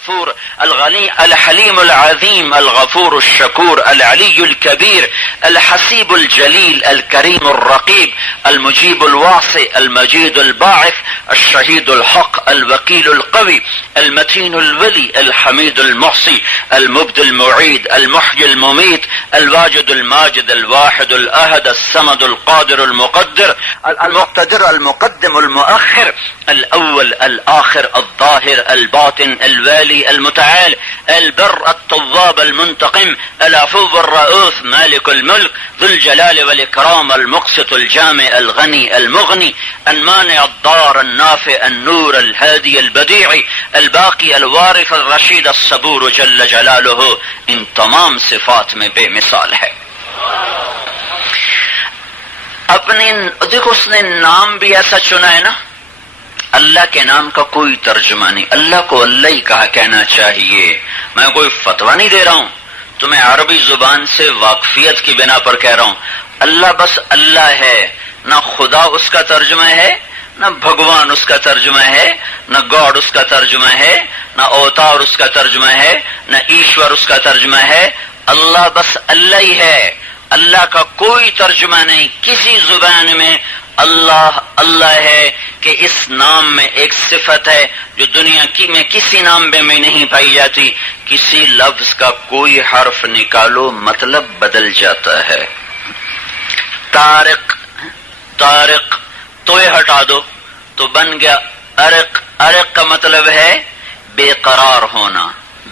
الغفور الغني الحليم العظيم الغفور الشكور العلي الكبير الحسيب الجليل الكريم الرقيب المجيب الواسع المجيد الباعث الشهيد الحق الوكيل القوي المتين الولي الحميد المحصي المبدي المعيد المحيي المميت الواجد الماجد الواحد الأحد الصمد القادر المقدر المقتدر المقدم المؤخر الأول الآخر الظاهر الباطن الوالي المتعال البر التواب المنتقم العفو الرؤوف مالك الملك ذو الجلال والإكرام المقسط الجامع الغني المغني المانع الضار النافع النور الهادي البديع الباقي الوارث الرشید الصبور جل جلالہ ان تمام صفات میں بے مثال ہے. اپنے دیکھو اس نے نام بھی ایسا چنا ہے نا، اللہ کے نام کا کوئی ترجمہ نہیں، اللہ کو اللہ ہی کہا کہنا چاہیے. میں کوئی فتویٰ نہیں دے رہا ہوں، تمہیں عربی زبان سے واقفیت کی بنا پر کہہ رہا ہوں. اللہ بس اللہ ہے، نہ خدا اس کا ترجمہ ہے، نہ بھگوان اس کا ترجمہ ہے، نہ گاڈ اس کا ترجمہ ہے، نہ اوتار اس کا ترجمہ ہے، نہ ایشور اس کا ترجمہ ہے. اللہ بس اللہ ہی ہے، اللہ کا کوئی ترجمہ نہیں کسی زبان میں. اللہ اللہ ہے کہ اس نام میں ایک صفت ہے جو دنیا کی میں کسی نام میں نہیں پائی جاتی. کسی لفظ کا کوئی حرف نکالو مطلب بدل جاتا ہے. طارق، طارق تو یہ ہٹا دو تو بن گیا ارق. ارق کا مطلب ہے بے قرار ہونا،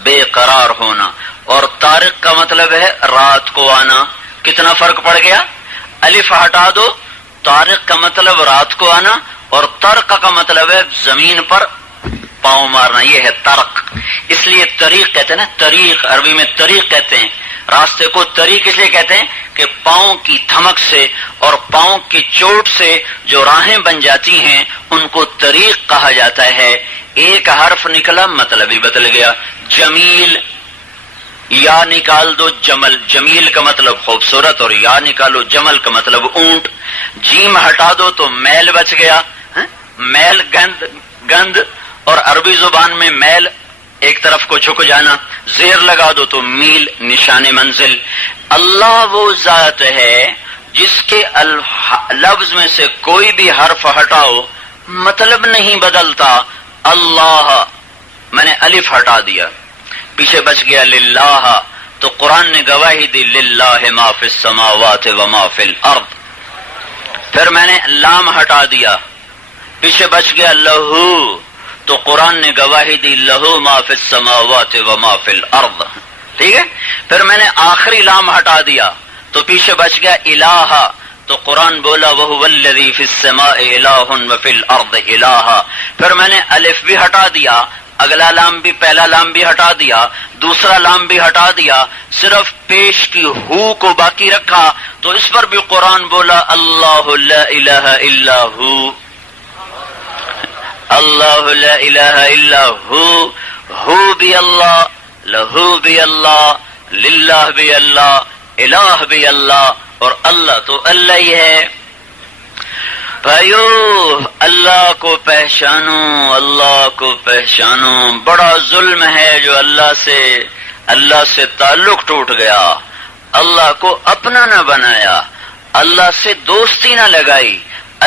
بے قرار ہونا. اور طارق کا مطلب ہے رات کو آنا. کتنا فرق پڑ گیا؟ الف ہٹا دو، طارق کا مطلب رات کو آنا، اور طرق کا مطلب ہے زمین پر پاؤں مارنا. یہ ہے طرق. اس لیے طریق کہتے ہیں نا، طریق عربی میں طریق کہتے ہیں. راستے کو طریق اس لیے کہتے ہیں کہ پاؤں کی تھمک سے اور پاؤں کی چوٹ سے جو راہیں بن جاتی ہیں ان کو طریق کہا جاتا ہے. ایک حرف نکلا مطلب ہی بدل گیا. جمیل، یا نکال دو جمل، جمیل کا مطلب خوبصورت، اور یا نکالو جمل کا مطلب اونٹ. جیم ہٹا دو تو میل بچ گیا. میل گند، گند، اور عربی زبان میں میل ایک طرف کو جھک جانا. زیر لگا دو تو میل، نشان منزل. اللہ وہ ذات ہے جس کے لفظ میں سے کوئی بھی حرف ہٹاؤ مطلب نہیں بدلتا. اللہ، میں نے الف ہٹا دیا، پیچھے بچ گیا للہ، تو قرآن نے گواہی دی للہ ما فی السماوات و ما فی الارض. پھر میں نے لام ہٹا دیا، پیچھے بچ گیا لہو، تو قرآن نے گواہی دی لہو ما فی السماوات و ما فی الارض. ٹھیک ہے. پھر میں نے آخری لام ہٹا دیا تو پیچھے بچ گیا الہ، تو قرآن بولا وہو الذی فی السماء الہ و فی الارض الہ. پھر میں نے الف بھی ہٹا دیا، اگلا لام بھی، پہلا لام بھی ہٹا دیا، دوسرا لام بھی ہٹا دیا، صرف پیش کی ہو کو باقی رکھا، تو اس پر بھی قرآن بولا اللہ لا الہ الا ہو، اللہ لا الہ الا ہو. ہو بھی اللہ، لہو بھی اللہ، للہ بھی اللہ، الہ بھی اللہ، اور اللہ تو اللہ ہی ہے. بھائیو اللہ کو پہچانو، اللہ کو پہچانو. بڑا ظلم ہے جو اللہ سے تعلق ٹوٹ گیا، اللہ کو اپنا نہ بنایا، اللہ سے دوستی نہ لگائی،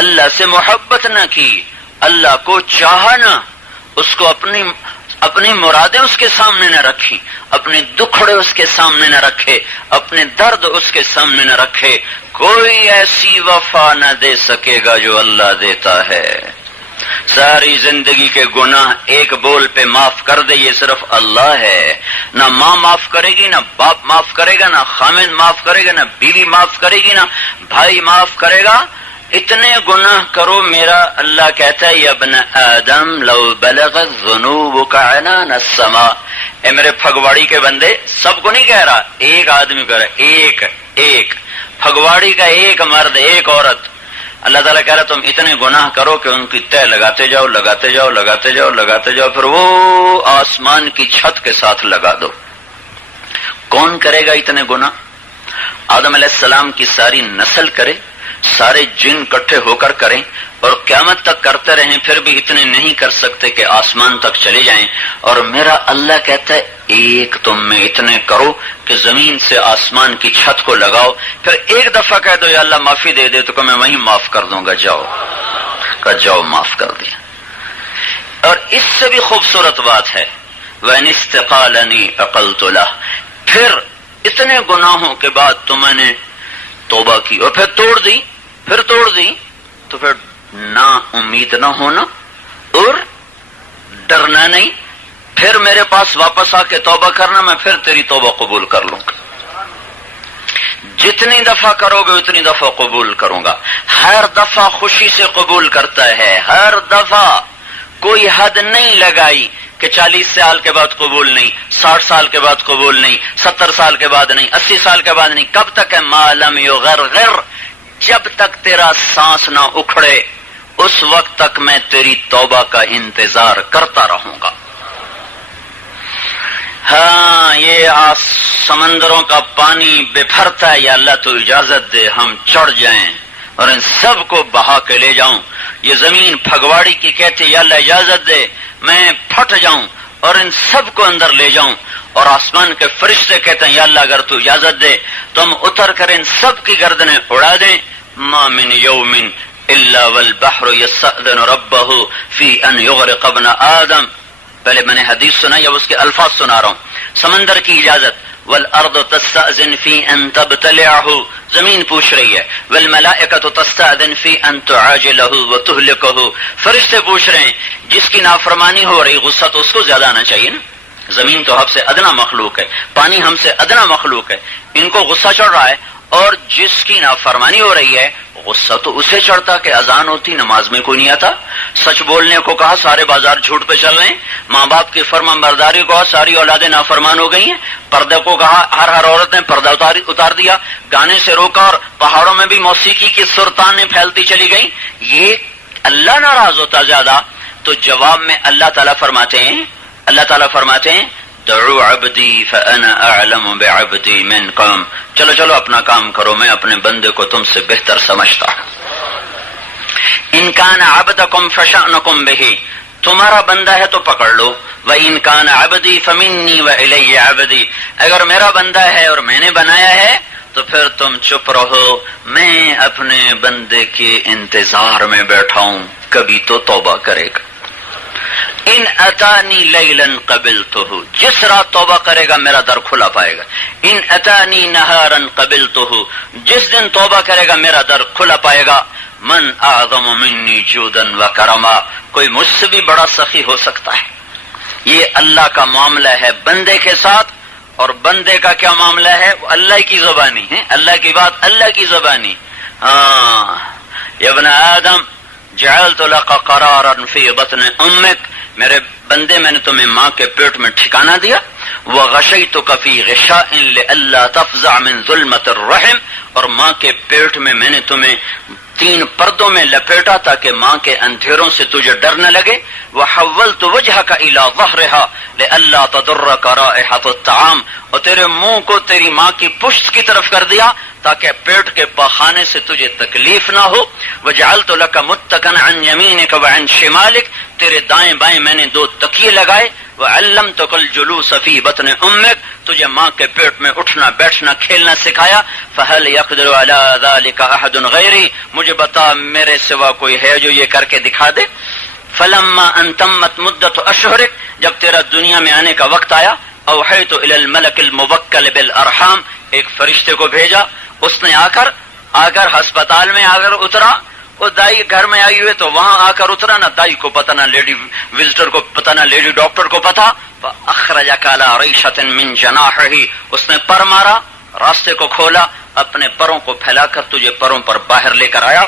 اللہ سے محبت نہ کی، اللہ کو چاہا نہ، اس کو اپنی مرادیں اس کے سامنے نہ رکھی، اپنے دکھڑے اس کے سامنے نہ رکھے، اپنے درد اس کے سامنے نہ رکھے. کوئی ایسی وفا نہ دے سکے گا جو اللہ دیتا ہے. ساری زندگی کے گناہ ایک بول پہ معاف کر دے، یہ صرف اللہ ہے. نہ ماں معاف کرے گی، نہ باپ معاف کرے گا، نہ خامد معاف کرے گا، نہ بیوی معاف کرے گی، نہ بھائی معاف کرے گا. اتنے گناہ کرو، میرا اللہ کہتا ہے یا ابن آدم لو بلغت ذنوبک عنان السماء. اے میرے پھگواڑی کے بندے، سب کو نہیں کہہ رہا، ایک آدمی کہہ رہا، ایک پھگواڑی کا ایک مرد، ایک عورت. اللہ تعالیٰ کہہ رہا تم اتنے گناہ کرو کہ ان کی تہ لگاتے جاؤ، لگاتے جاؤ، لگاتے جاؤ، لگاتے جاؤ، پھر وہ آسمان کی چھت کے ساتھ لگا دو. کون کرے گا اتنے گناہ؟ آدم علیہ السلام کی ساری نسل کرے، سارے جن اکٹھے ہو کر کریں، اور قیامت تک کرتے رہیں پھر بھی اتنے نہیں کر سکتے کہ آسمان تک چلے جائیں، اور میرا اللہ کہتا ہے ایک تم میں اتنے کرو کہ زمین سے آسمان کی چھت کو لگاؤ، پھر ایک دفعہ کہہ دو یا اللہ معافی دے دے تو کہ میں وہیں معاف کر دوں گا، جاؤ کہ جاؤ معاف کر دیا۔ اور اس سے بھی خوبصورت بات ہے وَإِنِ اسْتَقَالَنِي عَقَلْتُ لَهُ، پھر اتنے گناہوں کے بعد تو میں نے توبہ کی اور پھر توڑ دی تو پھر نا امید نہ ہونا اور ڈرنا نہیں، پھر میرے پاس واپس آ کے توبہ کرنا، میں پھر تیری توبہ قبول کر لوں گا، جتنی دفعہ کرو گے اتنی دفعہ قبول کروں گا، ہر دفعہ خوشی سے قبول کرتا ہے، ہر دفعہ کوئی حد نہیں لگائی کہ 40 سال کے بعد قبول نہیں، 60 سال کے بعد قبول نہیں، 70 سال کے بعد نہیں، 80 سال کے بعد نہیں، کب تک ہے؟ ما لم یغرغر، جب تک تیرا سانس نہ اکھڑے اس وقت تک میں تیری توبہ کا انتظار کرتا رہوں گا۔ ہاں یہ سمندروں کا پانی بپھرتا ہے، یا اللہ تو اجازت دے ہم چڑھ جائیں اور ان سب کو بہا کے لے جاؤں، یہ زمین پھگواڑی کی کہتی ہے یا اللہ اجازت دے میں پھٹ جاؤں اور ان سب کو اندر لے جاؤں، اور آسمان کے فرشتے کہتے ہیں یا اللہ اگر تو اجازت دے تو ہم اتر کر ان سب کی گردنیں اڑا دیں۔ ما من یوم الا والبحر یستأذن ربہ فی ان یغرق ابن آدم، پہلے میں نے حدیث سنا یا اس کے الفاظ سنا رہا ہوں، سمندر کی اجازت، والارض تستأذن فی ان تبتلعہ، زمین پوچھ رہی ہے، والملائکۃ تستأذن فی ان تعاجلہ وتہلکہ، فرشتے پوچھ رہے ہیں جس کی نافرمانی ہو رہی غصہ تو اس کو زیادہ آنا چاہیے نا، زمین تو ہم سے ادنا مخلوق ہے، پانی ہم سے ادنا مخلوق ہے، ان کو غصہ چڑھ رہا ہے، اور جس کی نافرمانی ہو رہی ہے غصہ تو اسے چڑھتا کہ اذان ہوتی نماز میں کوئی نہیں آتا، سچ بولنے کو کہا سارے بازار جھوٹ پہ چل رہے ہیں، ماں باپ کی فرما برداری کو ساری اولادیں نافرمان ہو گئی ہیں، پردے کو کہا ہر عورت نے پردہ اتار دیا، گانے سے روکا اور پہاڑوں میں بھی موسیقی کی سرتانیں پھیلتی چلی گئی، یہ اللہ ناراض ہوتا زیادہ، تو جواب میں اللہ تعالیٰ فرماتے ہیں دعو عبدی فانا اعلم بعبدی منکم، چلو اپنا کام کرو، میں اپنے بندے کو تم سے بہتر سمجھتا ہوں۔ ان کان عبدکم فشأنکم بہ، تمہارا بندہ ہے تو پکڑ لو، وان کان عبدی فمنی والی عبدی، اگر میرا بندہ ہے اور میں نے بنایا ہے تو پھر تم چپ رہو، میں اپنے بندے کے انتظار میں بیٹھا ہوں، کبھی تو توبہ کرے گا۔ ان اتانی لیلا قبلتہ، جس رات توبہ کرے گا میرا در کھلا پائے گا، ان اتانی نہارا قبلتہ، جس دن توبہ کرے گا میرا در کھلا پائے گا۔ من اعظم منی جودا وکرما، کوئی مجھ سے بھی بڑا سخی ہو سکتا ہے؟ یہ اللہ کا معاملہ ہے بندے کے ساتھ، اور بندے کا کیا معاملہ ہے؟ وہ اللہ کی زبانی ہے، اللہ کی بات اللہ کی زبانی۔ ہاں یا ابن آدم جعلت لك قرارا فی بطن امک، میرے بندے میں نے تمہیں ماں کے پیٹ میں ٹھکانہ دیا، وغشیتک فی غشاء لئلا تفزع من ظلمۃ الرحم، اور ماں کے پیٹ میں نے تمہیں 3 پردوں میں لپیٹا تاکہ ماں کے اندھیروں سے تجھے ڈر نہ لگے، وحولت وجهك الى ظهرها لئلا تضرك رائحة الطعام، اور تیرے منہ کو تیری ماں کی پشت کی طرف کر دیا تاکہ پیٹ کے پخانے سے تجھے تکلیف نہ ہو، وجعلت لك متكئا عن يمينك وعن شمالك، تیرے دائیں بائیں میں نے 2 تکیے لگائے، وعلمتك الجلوس في بطن امك، تجھے ماں کے پیٹ میں اٹھنا بیٹھنا کھیلنا سکھایا، فهل يقدر على ذلك احد غيري، مجھے بتا میرے سوا کوئی ہے جو یہ کر کے دکھا دے؟ فلما ان تمت مدت اشهرك، جب تیرا دنیا میں آنے کا وقت آیا، اوحیت الى الملك الموکل بالارحام، ایک فرشتے کو بھیجا، اس نے آ کر ہسپتال میں اترا، وہ دائی گھر میں آئی ہوئے تو وہاں آ کر اترا، نہ دائی کو پتہ نہ لیڈی وزٹر کو پتہ نہ لیڈی ڈاکٹر کو پتہ، فاخرجک علی ریشۃ من جناحہ، اس نے پر مارا، راستے کو کھولا، اپنے پروں کو پھیلا کر تجھے پروں پر باہر لے کر آیا۔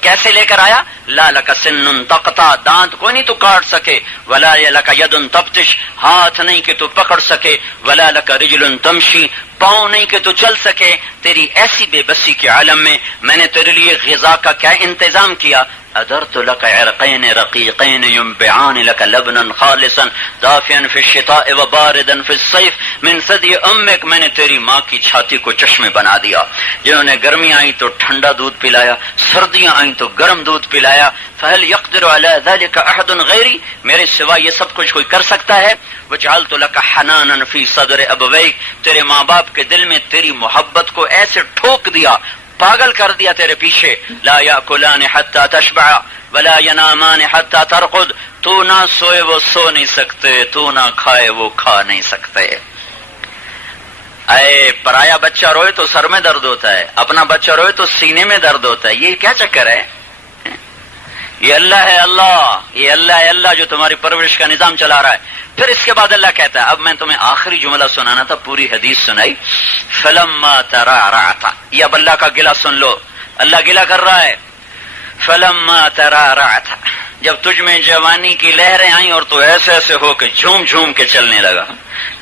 کیسے لے کر آیا؟ لا لک سن تقطع، دانت کوئی نہیں تو کاٹ سکے، ولا لک ید تبطش، ہاتھ نہیں کہ تو پکڑ سکے، ولا لک رجل تمشی، پاؤں نہیں کہ تو چل سکے، تیری ایسی بے بسی کے عالم میں نے تیرے لیے غذا کا کیا انتظام کیا، ادرت لك عرقين رقيقين ينبعان لك لبنا خالصا دافئا في الشتاء وباردا في الصيف من ثدي امك، میں نے تیری ماں کی چھاتی کو چشمے بنا دیا، جنہوں نے گرمیاں آئیں تو ٹھنڈا دودھ پلایا، سردیاں آئیں تو گرم دودھ پلایا، فهل يقدر على ذلك احد غيري، میرے سوا یہ سب کچھ کوئی کر سکتا ہے؟ وجعلت لك حنانا في صدر ابويك، تیرے ماں باپ کے دل میں تیری محبت کو ایسے ٹھوک دیا، پاگل کر دیا تیرے پیچھے. لا ياكلان حتى تشبع ولا ينامان حتى ترقد، تو نہ سوئے وہ سو نہیں سکتے، تو نہ کھائے وہ کھا نہیں سکتے. اے پرایا بچہ روئے تو سر میں درد ہوتا ہے، اپنا بچہ روئے تو سینے میں درد ہوتا ہے. یہ کیا چکر ہے؟ یہ اللہ ہے، اللہ یہ اللہ ہے، اللہ جو تمہاری پرورش کا نظام چلا رہا ہے. پھر اس کے بعد اللہ کہتا ہے، اب میں تمہیں آخری جملہ سنانا تھا، پوری حدیث سنائی. فلما ترعرعت، یہ اب اللہ کا گلہ سن لو، اللہ گلہ کر رہا ہے. فلما ترعرعت، جب تجھ میں جوانی کی لہریں آئیں اور تو ایسے ایسے ہو کے جھوم جھوم کے چلنے لگا.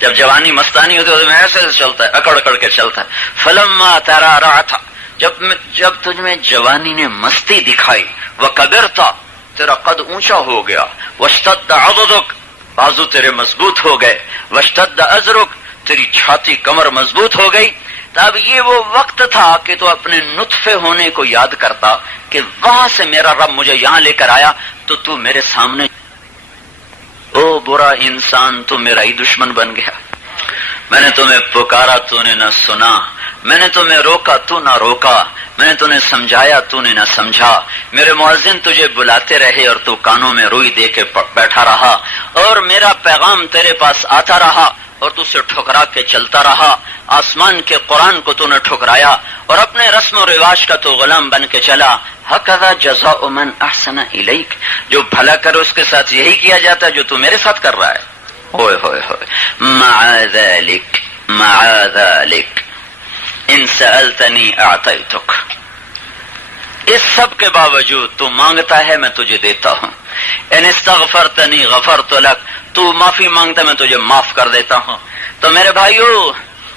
جب جوانی مستانی ہوتی ہے تو میں ایسے ایسے چلتا ہے، اکڑ اکڑ کے چلتا ہے. فلما ترعرعت، جب تجھ میں جوانی نے مستی دکھائی. وکبرت، تیرا قد اونچا ہو گیا. واشتد عضدک، بازو تیرے مضبوط ہو گئے. واشتد ازرک، تیری چھاتی کمر مضبوط ہو گئی. تب یہ وہ وقت تھا کہ تو اپنے نطفے ہونے کو یاد کرتا کہ وہاں سے میرا رب مجھے یہاں لے کر آیا تو میرے سامنے، او برا انسان، تو میرا ہی دشمن بن گیا. میں نے تمہیں پکارا تو نے نہ سنا، میں نے تمہیں روکا تو نہ روکا، میں نے تمہیں سمجھایا تو نے نہ سمجھا. میرے مؤذن تجھے بلاتے رہے اور تو کانوں میں روئی دے کے بیٹھا رہا، اور میرا پیغام تیرے پاس آتا رہا اور تو اسے ٹھکرا کے چلتا رہا. آسمان کے قرآن کو تو نے ٹھکرایا اور اپنے رسم و رواج کا تو غلام بن کے چلا. ہکذا جزاء من احسن الیک، جو بھلا کرے اس کے ساتھ یہی کیا جاتا ہے جو تو میرے ساتھ کر رہا ہے. ہوئے ہوئے ہوئے. معاذلک ان سألتنی اعطیتک، اس سب کے باوجود تو مانگتا ہے میں تجھے دیتا ہوں. ان استغفرتنی غفرت لک، تو معافی مانگتا میں تجھے معاف کر دیتا ہوں. تو میرے بھائیو،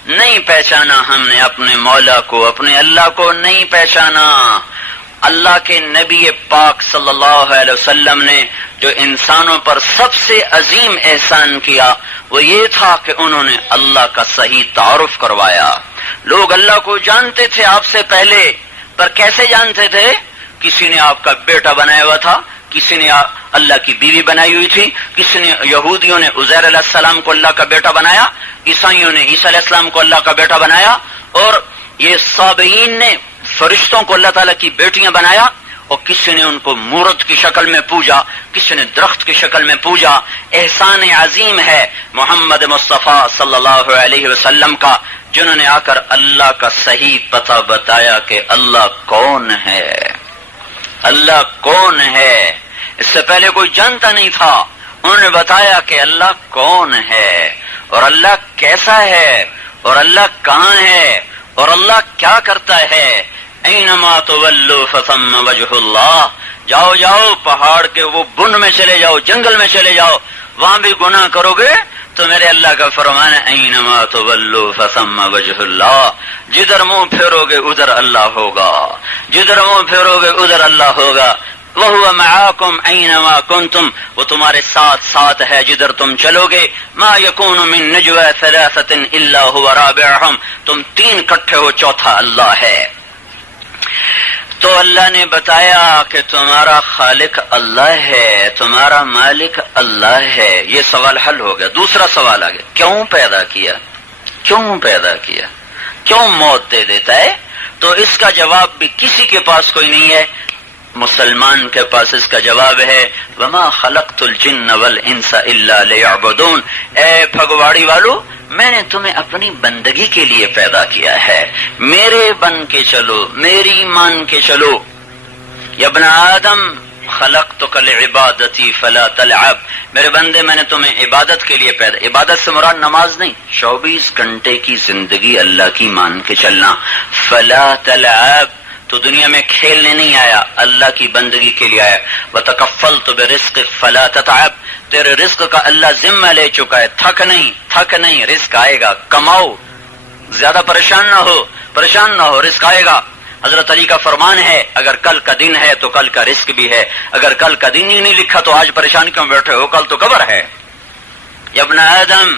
نہیں پہچانا ہم نے اپنے مولا کو، اپنے اللہ کو نہیں پہچانا. اللہ کے نبی پاک صلی اللہ علیہ وسلم نے جو انسانوں پر سب سے عظیم احسان کیا وہ یہ تھا کہ انہوں نے اللہ کا صحیح تعارف کروایا. لوگ اللہ کو جانتے تھے آپ سے پہلے، پر کیسے جانتے تھے؟ کسی نے آپ کا بیٹا بنایا ہوا تھا، کسی نے اللہ کی بیوی بنائی ہوئی تھی، کسی نے یہودیوں نے عزیر علیہ السلام کو اللہ کا بیٹا بنایا، عیسائیوں نے عیسیٰ علیہ السلام کو اللہ کا بیٹا بنایا، اور یہ صابئین نے فرشتوں کو اللہ تعالیٰ کی بیٹیاں بنایا، اور کسی نے ان کو مورت کی شکل میں پوجا، کسی نے درخت کی شکل میں پوجا. احسان عظیم ہے محمد مصطفیٰ صلی اللہ علیہ وسلم کا، جنہوں نے آ کر اللہ کا صحیح پتہ بتایا کہ اللہ کون ہے، اللہ کون ہے. اس سے پہلے کوئی جانتا نہیں تھا، انہوں نے بتایا کہ اللہ کون ہے، اور اللہ کیسا ہے، اور اللہ کہاں ہے، اور اللہ کیا کرتا ہے. اینما تولوا فثم وجہ اللہ، جاؤ جاؤ پہاڑ کے وہ بن میں چلے جاؤ، جنگل میں چلے جاؤ، وہاں بھی گناہ کرو گے تو میرے اللہ کا فرمان ہے اینما تولوا فثم وجہ اللہ، جدھر منہ پھیرو گے ادھر اللہ ہوگا، جدھر منہ پھیرو گے ادھر اللہ ہوگا. وَهُوَ مَعَاكُمْ أَيْنَمَا كُنْتُمْ، وہ تمہارے ساتھ ہے جدھر تم چلو گے. مَا يَكُونُ مِن نَجْوَى ثَلَاثَةٍ إِلَّا هُوَ رَابِعُهُمْ، تم تین اکٹھے ہو چوتھا اللہ ہے. تو اللہ نے بتایا کہ تمہارا خالق اللہ ہے، تمہارا مالک اللہ ہے. یہ سوال حل ہو گیا. دوسرا سوال آ گیا، کیوں پیدا کیا، کیوں پیدا کیا، کیوں موت دے دیتا ہے؟ تو اس کا جواب بھی کسی کے پاس کوئی نہیں ہے. مسلمان کے پاس اس کا جواب ہے وما خلقت الجن والانس الا لیعبدون. اے پھگواڑی والو، میں نے تمہیں اپنی بندگی کے لیے پیدا کیا ہے، میرے بن کے چلو، میری مان کے چلو. یا ابن آدم خلقتک لعبادتی فلا تلعب، میرے بندے میں نے تمہیں عبادت کے لیے پیدا. عبادت سے مراد نماز نہیں، 24 گھنٹے کی زندگی اللہ کی مان کے چلنا. فلا تلعب، تو دنیا میں کھیلنے نہیں آیا، اللہ کی بندگی کے لیے آیا. وتکفلت برزق فلا تتعب، تیرے رزق کا اللہ ذمہ لے چکا ہے، تھک نہیں، رزق آئے گا. کماؤ، زیادہ پریشان نہ ہو، رزق آئے گا. حضرت علی کا فرمان ہے اگر کل کا دن ہے تو کل کا رزق بھی ہے، اگر کل کا دن ہی نہیں لکھا تو آج پریشان کیوں بیٹھے ہو، کل تو قبر ہے. یا ابن آدم